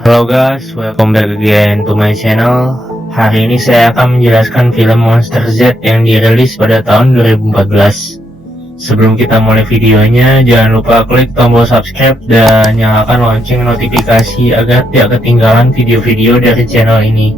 Halo guys, welcome back again to my channel. Hari ini saya akan menjelaskan film Monster Z yang dirilis pada tahun 2014. Sebelum kita mulai videonya, jangan lupa klik tombol subscribe dan nyalakan lonceng notifikasi agar tidak ketinggalan video-video dari channel ini.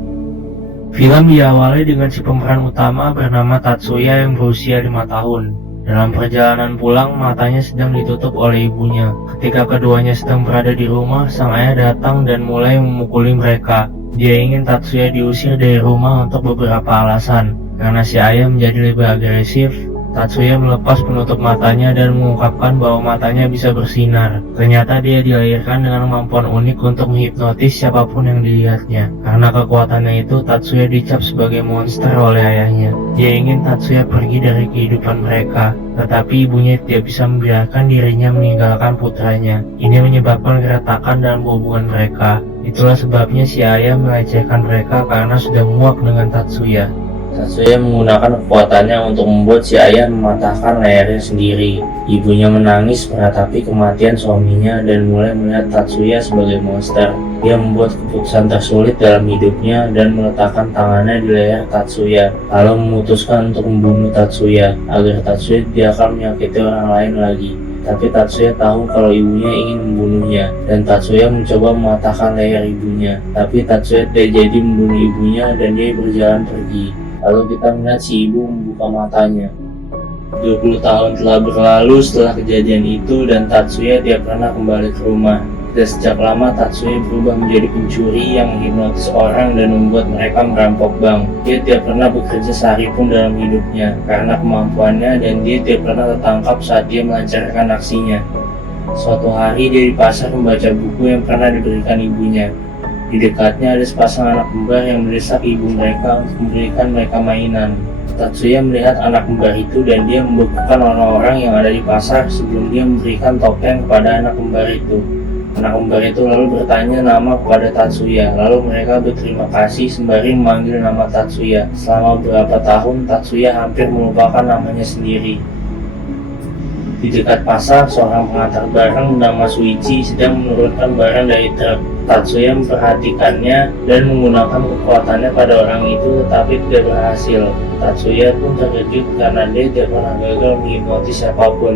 Film diawali dengan si pemeran utama bernama Tatsuya yang berusia 5 tahun. Dalam perjalanan pulang, matanya sedang ditutup oleh ibunya. Ketika keduanya sedang berada di rumah, sang ayah datang dan mulai memukuli mereka. Dia ingin Tatsuya diusir dari rumah untuk beberapa alasan. Karena si ayah menjadi lebih agresif, Tatsuya melepas penutup matanya dan mengungkapkan bahwa matanya bisa bersinar. Ternyata dia dilahirkan dengan kemampuan unik untuk menghipnotis siapapun yang dilihatnya. Karena kekuatannya itu, Tatsuya dicap sebagai monster oleh ayahnya. Dia ingin Tatsuya pergi dari kehidupan mereka, tetapi ibunya tidak bisa membiarkan dirinya meninggalkan putranya. Ini menyebabkan keretakan dalam hubungan mereka. Itulah sebabnya si ayah melecehkan mereka karena sudah muak dengan Tatsuya. Tatsuya menggunakan kekuatannya untuk membuat si ayah mematahkan lehernya sendiri. Ibunya menangis meratapi kematian suaminya dan mulai melihat Tatsuya sebagai monster. Dia membuat keputusan tersulit dalam hidupnya dan meletakkan tangannya di leher Tatsuya, lalu memutuskan untuk membunuh Tatsuya agar Tatsuya tidak akan menyakiti orang lain lagi. Tapi Tatsuya tahu kalau ibunya ingin membunuhnya, dan Tatsuya mencoba mematahkan leher ibunya. Tapi Tatsuya tidak jadi membunuh ibunya dan dia berjalan pergi. Lalu kita melihat si ibu membuka matanya. 20 tahun telah berlalu setelah kejadian itu dan Tatsuya tidak pernah kembali ke rumah. Dan sejak lama Tatsuya berubah menjadi pencuri yang menghipnotis orang dan membuat mereka merampok bank. Dia tidak pernah bekerja sehari pun dalam hidupnya karena kemampuannya, dan dia tidak pernah tertangkap saat dia melancarkan aksinya. Suatu hari dia di pasar membaca buku yang pernah diberikan ibunya. Di dekatnya ada sepasang anak kembar yang mendesak ibu mereka untuk memberikan mereka mainan. Tatsuya melihat anak kembar itu dan dia membekukan orang-orang yang ada di pasar sebelum dia memberikan topeng kepada anak kembar itu. Anak kembar itu lalu bertanya nama kepada Tatsuya, lalu mereka berterima kasih sembari memanggil nama Tatsuya. Selama beberapa tahun, Tatsuya hampir melupakan namanya sendiri. Di dekat pasar, seorang pengantar barang bernama Shuichi sedang menurunkan barang dari truk. Tatsuya memperhatikannya dan menggunakan kekuatannya pada orang itu, tetapi tidak berhasil. Tatsuya pun terkejut karena dia tidak pernah gagal menghipnotis siapapun.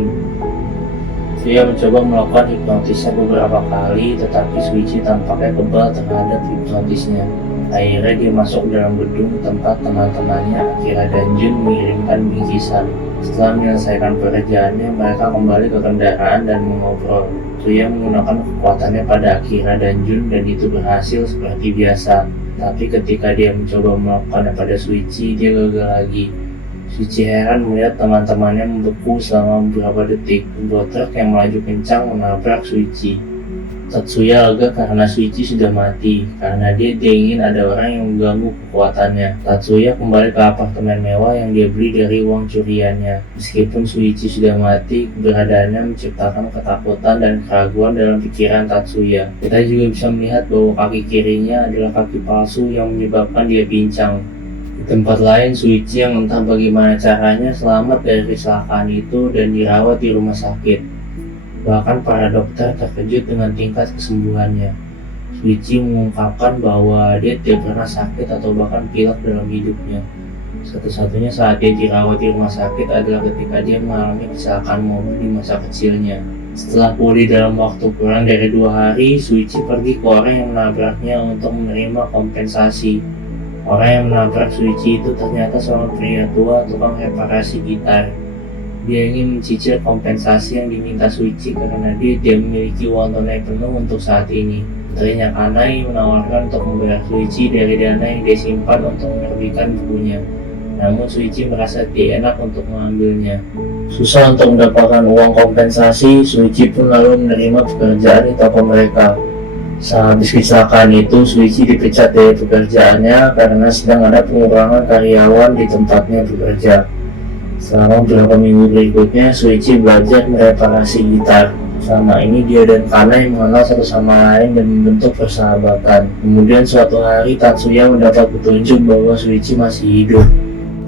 Dia mencoba melakukan hipnotisnya beberapa kali, tetapi Shuichi tampaknya kebal terhadap hipnotisnya. Akhirnya dia masuk dalam gedung tempat teman-temannya Akira dan Jun mengirimkan bingkisan. Setelah menyelesaikan pekerjaannya, mereka kembali ke kendaraan dan mengobrol. Tatsuya menggunakan kekuatannya pada Akira dan Jun dan itu berhasil seperti biasa. Tapi ketika dia mencoba melakukannya pada Shuichi, dia gagal lagi. Shuichi heran melihat teman-temannya membeku selama beberapa detik. Sebuah truk yang melaju kencang menabrak Shuichi. Tatsuya lega karena Shuichi sudah mati, karena dia ingin ada orang yang mengganggu kekuatannya. Tatsuya kembali ke apartemen mewah yang dia beli dari uang curiannya. Meskipun Shuichi sudah mati, keberadaannya menciptakan ketakutan dan keraguan dalam pikiran Tatsuya. Kita juga bisa melihat bahwa kaki kirinya adalah kaki palsu yang menyebabkan dia pincang. Di tempat lain, Shuichi yang entah bagaimana caranya selamat dari kecelakaan itu dan dirawat di rumah sakit. Bahkan para dokter terkejut dengan tingkat kesembuhannya. Shuichi mengungkapkan bahwa dia tidak pernah sakit atau bahkan pilek dalam hidupnya. Satu-satunya saat dia dirawat di rumah sakit adalah ketika dia mengalami kecelakaan mobil di masa kecilnya. Setelah pulih dalam waktu kurang dari 2 hari, Shuichi pergi ke orang yang menabraknya untuk menerima kompensasi. Orang yang menabrak Shuichi itu ternyata seorang pria tua tukang reparasi gitar. Dia ingin mencicil kompensasi yang diminta Shuichi karena dia tidak memiliki uang tunai penuh untuk saat ini. Putrinya Kanai menawarkan untuk membayar Shuichi dari dana yang dia simpan untuk menerbitkan bukunya. Namun Shuichi merasa tidak enak untuk mengambilnya. Susah untuk mendapatkan uang kompensasi, Shuichi pun lalu menerima pekerjaan di toko mereka. Sehabis kecelakaan itu, Shuichi dipecat dari pekerjaannya karena sedang ada pengurangan karyawan di tempatnya bekerja. Selama beberapa minggu berikutnya, Shuichi belajar mereparasi gitar. Selama ini dia dan Kanai mengenal satu sama lain dan membentuk persahabatan. Kemudian suatu hari Tatsuya mendapat petunjuk bahwa Shuichi masih hidup.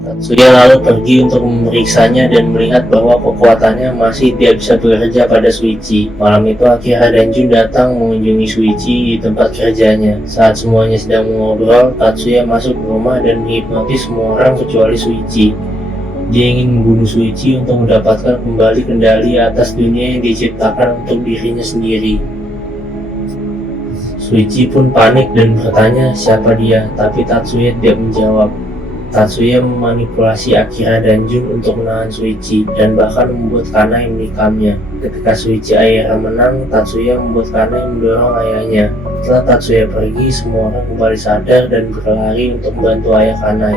Tatsuya lalu pergi untuk memeriksanya dan melihat bahwa kekuatannya masih tidak bisa bekerja pada Shuichi. Malam itu Akira dan Jun datang mengunjungi Shuichi di tempat kerjanya. Saat semuanya sedang mengobrol, Tatsuya masuk ke rumah dan menghipnotis semua orang kecuali Shuichi. Dia ingin membunuh Shuichi untuk mendapatkan kembali kendali atas dunia yang diciptakan untuk dirinya sendiri. Shuichi pun panik dan bertanya siapa dia, tapi Tatsuya tidak menjawab. Tatsuya memanipulasi Akira dan Jun untuk menahan Shuichi dan bahkan membuat Kanai menikamnya. Ketika Shuichi akhirnya menang, Tatsuya membuat Kanai mendorong ayahnya. Setelah Tatsuya pergi, semua orang kembali sadar dan berlari untuk membantu ayah Kanai.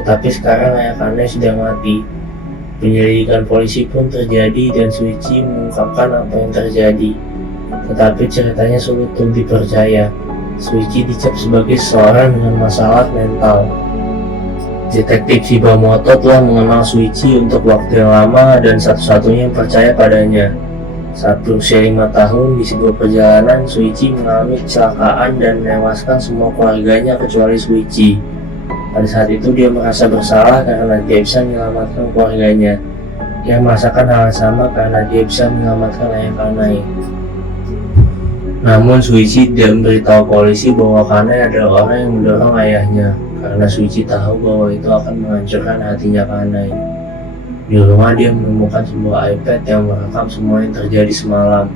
Tetapi sekarang ayah Kanai sudah mati. Penyelidikan polisi pun terjadi dan Shuichi mengungkapkan apa yang terjadi. Tetapi ceritanya sulit untuk dipercaya. Shuichi dicap sebagai seorang dengan masalah mental. Detektif Shibamoto telah mengenal Shuichi untuk waktu yang lama dan satu-satunya yang percaya padanya. Saat berusia 5 tahun, di sebuah perjalanan, Shuichi mengalami kecelakaan dan menewaskan semua keluarganya kecuali Shuichi. Pada saat itu dia merasa bersalah karena dia bisa menyelamatkan keluarganya. Dia merasakan hal yang sama karena dia bisa menyelamatkan ayah Kanai. Namun Shuichi tidak memberitahu polisi bahwa Kanai adalah orang yang mendorong ayahnya, karena Shuichi tahu bahwa itu akan menghancurkan hatinya Kanai. Di rumah dia menemukan sebuah iPad yang merekam semua yang terjadi semalam.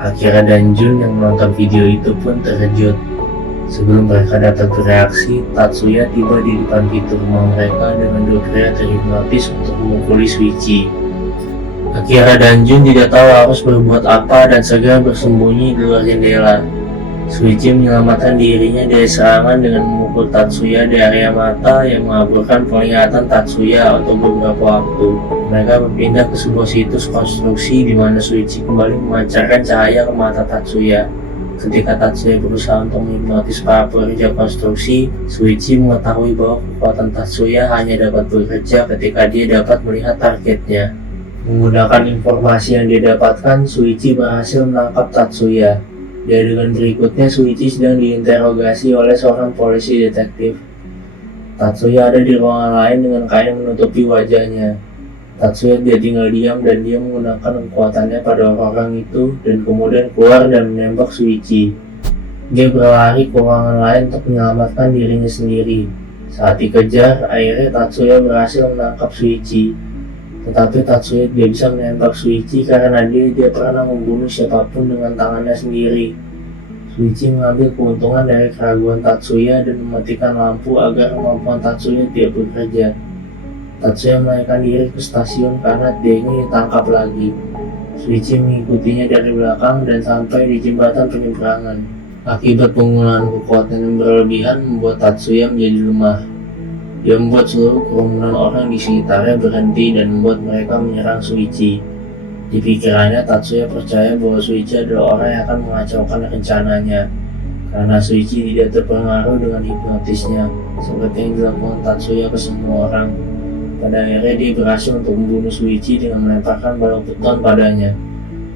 Akira dan Jun yang menonton video itu pun terkejut. Sebelum mereka dapat bereaksi, Tatsuya tiba di depan pintu rumah mereka dengan dua pria terhipnotis untuk memukuli Shuichi. Akira dan Jun tidak tahu harus berbuat apa dan segera bersembunyi di luar jendela. Shuichi menyelamatkan dirinya dari serangan dengan memukul Tatsuya di area mata yang mengaburkan penglihatan Tatsuya untuk beberapa waktu. Mereka berpindah ke sebuah situs konstruksi di mana Shuichi kembali memancarkan cahaya ke mata Tatsuya. Ketika Tatsuya berusaha untuk menghipnotis para pekerja konstruksi, Shuichi mengetahui bahwa kekuatan Tatsuya hanya dapat bekerja ketika dia dapat melihat targetnya. Menggunakan informasi yang dia dapatkan, Shuichi berhasil menangkap Tatsuya. Di adegan berikutnya, Shuichi sedang diinterogasi oleh seorang polisi detektif. Tatsuya ada di ruangan lain dengan kain menutupi wajahnya. Tatsuya dia tinggal diam dan dia menggunakan kekuatannya pada orang itu dan kemudian keluar dan menembak Shuichi. Dia berlari ke ruangan lain untuk menyelamatkan dirinya sendiri. Saat dikejar, akhirnya Tatsuya berhasil menangkap Shuichi. Tetapi Tatsuya tidak bisa menembak Shuichi karena dia pernah membunuh siapapun dengan tangannya sendiri. Shuichi mengambil keuntungan dari keraguan Tatsuya dan mematikan lampu agar kemampuan Tatsuya tidak bekerja. Tatsuya melarikan diri ke stasiun karena dia ingin ditangkap lagi. Shuichi mengikutinya dari belakang dan sampai di jembatan penyeberangan. Akibat penggunaan kekuatan yang berlebihan membuat Tatsuya menjadi lemah. Dia membuat seluruh kerumunan orang di sekitarnya berhenti dan membuat mereka menyerang Shuichi. Di pikirannya, Tatsuya percaya bahwa Shuichi adalah orang yang akan mengacaukan rencananya, karena Shuichi tidak terpengaruh dengan hipnotisnya, seperti yang dilakukan Tatsuya ke semua orang. Pada akhirnya dia berhasil untuk membunuh Shuichi dengan melemparkan balok beton padanya.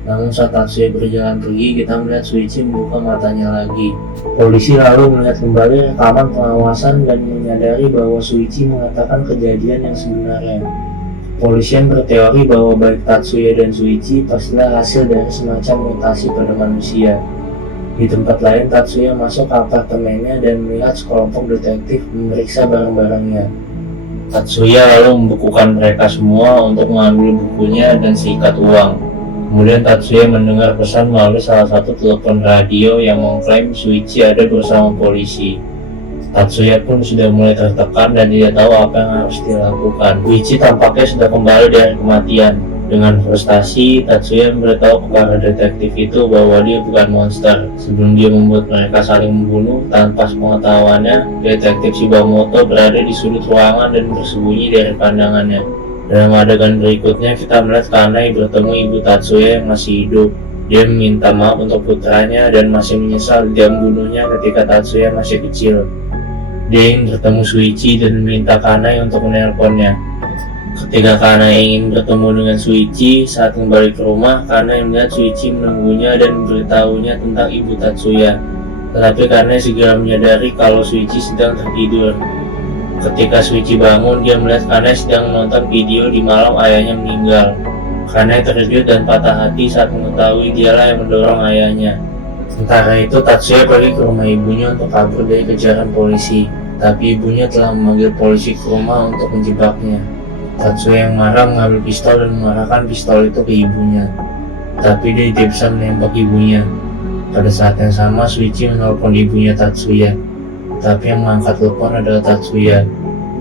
Namun saat Tatsuya berjalan pergi, kita melihat Shuichi membuka matanya lagi. Polisi lalu melihat kembali rekaman pengawasan dan menyadari bahwa Shuichi mengatakan kejadian yang sebenarnya. Kepolisian berteori bahwa baik Tatsuya dan Shuichi pastilah hasil dari semacam mutasi pada manusia. Di tempat lain, Tatsuya masuk ke apartemennya dan melihat sekelompok detektif memeriksa barang-barangnya. Tatsuya lalu membekukan mereka semua untuk mengambil bukunya dan seikat uang. Kemudian Tatsuya mendengar pesan melalui salah satu telepon radio yang mengklaim Shuichi ada bersama polisi. Tatsuya pun sudah mulai tertekan dan tidak tahu apa yang harus dilakukan. Shuichi tampaknya sudah kembali dari kematian. Dengan frustasi, Tatsuya memberitahu kepada detektif itu bahwa dia bukan monster. Sebelum dia membuat mereka saling membunuh tanpa sepengetahuannya, detektif Shibamoto berada di sudut ruangan dan bersembunyi dari pandangannya. Dalam adegan berikutnya, kita melihat Kanai bertemu ibu Tatsuya yang masih hidup. Dia meminta maaf untuk putranya dan masih menyesal dia membunuhnya ketika Tatsuya masih kecil. Dia ingin bertemu Shuichi dan meminta Kanai untuk menelponnya. Ketika Kanai ingin bertemu dengan Shuichi, saat kembali ke rumah, Kanai melihat Shuichi menunggunya dan memberitahunya tentang ibu Tatsuya. Tetapi Kanai segera menyadari kalau Shuichi sedang tertidur. Ketika Suichi bangun, dia melihat Kanai sedang menonton video di malam ayahnya meninggal. Kanai terkejut dan patah hati saat mengetahui dialah yang mendorong ayahnya. Sementara itu, Tatsuya pergi ke rumah ibunya untuk kabur dari kejaran polisi, tapi ibunya telah memanggil polisi ke rumah untuk menjebaknya. Tatsuya yang marah mengambil pistol dan mengarahkan pistol itu ke ibunya, tapi dia tidak bisa menembak ibunya. Pada saat yang sama, Suichi menelpon ibunya Tatsuya, tapi yang mengangkat telepon adalah Tatsuya.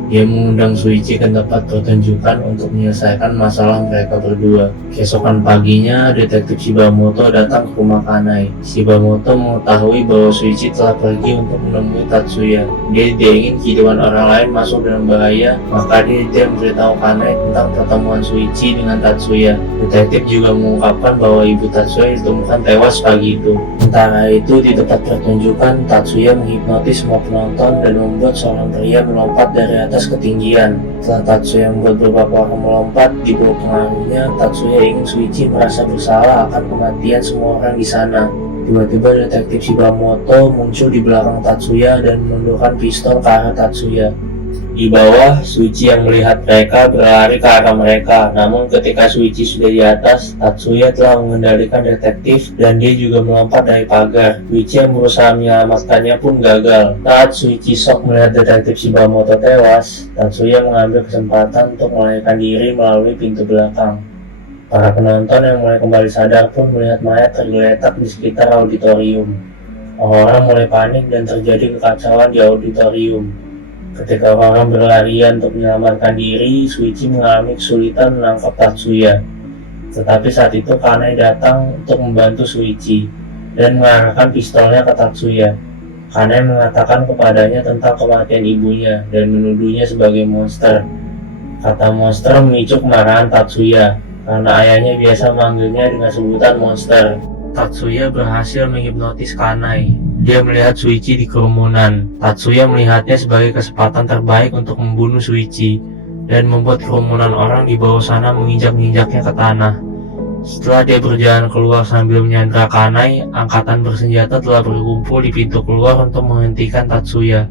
Dia mengundang Suichi ke tempat pertunjukan untuk menyelesaikan masalah mereka berdua. Keesokan paginya, detektif Shibamoto datang ke rumah Kanai. Shibamoto mengetahui bahwa Suichi telah pergi untuk menemui Tatsuya. Dia tidak ingin kehidupan orang lain masuk dalam bahaya, maka dia tidak memberitahu Kanai tentang pertemuan Suichi dengan Tatsuya. Detektif juga mengungkapkan bahwa ibu Tatsuya ditemukan tewas pagi itu. Sementara itu, di tempat pertunjukan, Tatsuya menghipnotis semua penonton dan membuat seorang pria melompat dari atas ketinggian. Setelah Tatsuya membuat beberapa orang melompat, di bawah pengaruhnya, Tatsuya ingin Suichi merasa bersalah akan kematian semua orang di sana. Tiba-tiba detektif Shibamoto muncul di belakang Tatsuya dan menundukkan pistol ke arah Tatsuya. Di bawah, Suichi yang melihat mereka berlari ke arah mereka. Namun ketika Suichi sudah di atas, Tatsuya telah mengendalikan detektif dan dia juga melompat dari pagar. Suichi yang berusaha menyelamatkannya pun gagal. Saat Suichi shock melihat detektif Shibamoto tewas, Tatsuya mengambil kesempatan untuk melarikan diri melalui pintu belakang. Para penonton yang mulai kembali sadar pun melihat mayat tergeletak di sekitar auditorium. Orang-orang mulai panik dan terjadi kekacauan di auditorium. Ketika orang berlarian untuk menyelamatkan diri, Suichi mengalami kesulitan menangkap Tatsuya. Tetapi saat itu Kanai datang untuk membantu Suichi dan mengarahkan pistolnya ke Tatsuya. Kanai mengatakan kepadanya tentang kematian ibunya dan menuduhnya sebagai monster. Kata monster memicu kemarahan Tatsuya karena ayahnya biasa memanggilnya dengan sebutan monster. Tatsuya berhasil menghipnotis Kanai. Dia melihat Suichi di kerumunan. Tatsuya melihatnya sebagai kesempatan terbaik untuk membunuh Suichi dan membuat kerumunan orang di bawah sana menginjak-injaknya ke tanah. Setelah dia berjalan keluar sambil menyandra Kanai, angkatan bersenjata telah berkumpul di pintu keluar untuk menghentikan Tatsuya.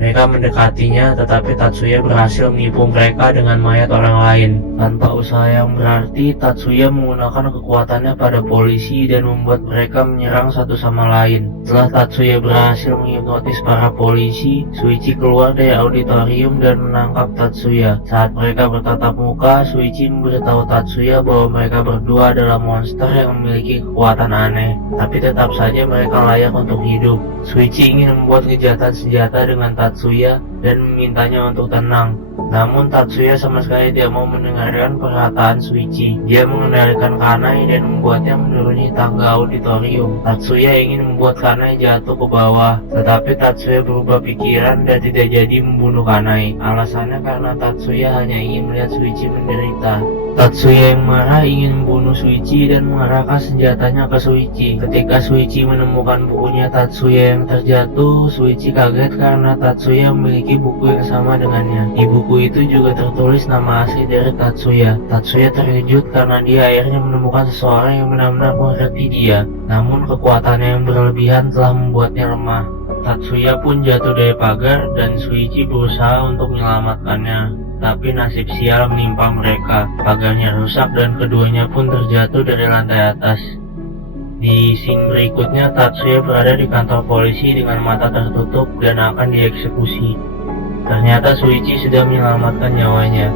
Mereka mendekatinya, tetapi Tatsuya berhasil menipu mereka dengan mayat orang lain. Tanpa usaha yang berarti, Tatsuya menggunakan kekuatannya pada polisi dan membuat mereka menyerang satu sama lain. Setelah Tatsuya berhasil menghipnotis para polisi, Suichi keluar dari auditorium dan menangkap Tatsuya. Saat mereka bertatap muka, Suichi memberitahu Tatsuya bahwa mereka berdua adalah monster yang memiliki kekuatan aneh, tapi tetap saja mereka layak untuk hidup. Suichi ingin membuat kejahatan senjata dengan Tatsuya dan memintanya untuk tenang. Namun Tatsuya sama sekali tidak mau mendengarkan perkataan Suichi. Dia mengendalikan Kanai dan membuatnya menuruni tangga auditorium. Tatsuya ingin membuat Kanai jatuh ke bawah, tetapi Tatsuya berubah pikiran dan tidak jadi membunuh Kanai. Alasannya karena Tatsuya hanya ingin melihat Suichi menderita. Tatsuya yang marah ingin membunuh Suichi dan mengarahkan senjatanya ke Suichi. Ketika Suichi menemukan bukunya Tatsuya yang terjatuh, Suichi kaget karena Tatsuya memiliki buku yang sama dengannya. Di buku itu juga tertulis nama asli dari Tatsuya. Tatsuya terkejut karena dia akhirnya menemukan seseorang yang benar-benar mengerti dia. Namun kekuatannya yang berlebihan telah membuatnya lemah. Tatsuya pun jatuh dari pagar dan Suichi berusaha untuk menyelamatkannya. Tapi nasib sial menimpa mereka. Pagarnya rusak dan keduanya pun terjatuh dari lantai atas. Di scene berikutnya, Tatsuya berada di kantor polisi dengan mata tertutup dan akan dieksekusi. Ternyata Suichi sudah menyelamatkan nyawanya.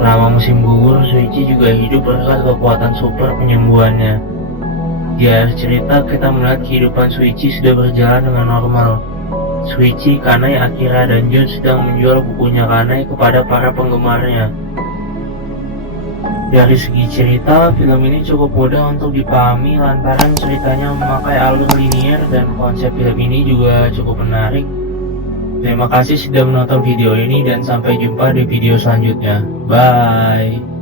Selama musim gugur, Suichi juga hidup berkat kekuatan super penyembuhannya. Di akhir cerita, kita melihat kehidupan Suichi sudah berjalan dengan normal. Suichi, Kanai, Akira, dan Jun sedang menjual bukunya Kanai kepada para penggemarnya. Dari segi cerita, film ini cukup mudah untuk dipahami lantaran ceritanya memakai alur linier dan konsep film ini juga cukup menarik. Terima kasih sudah menonton video ini dan sampai jumpa di video selanjutnya. Bye!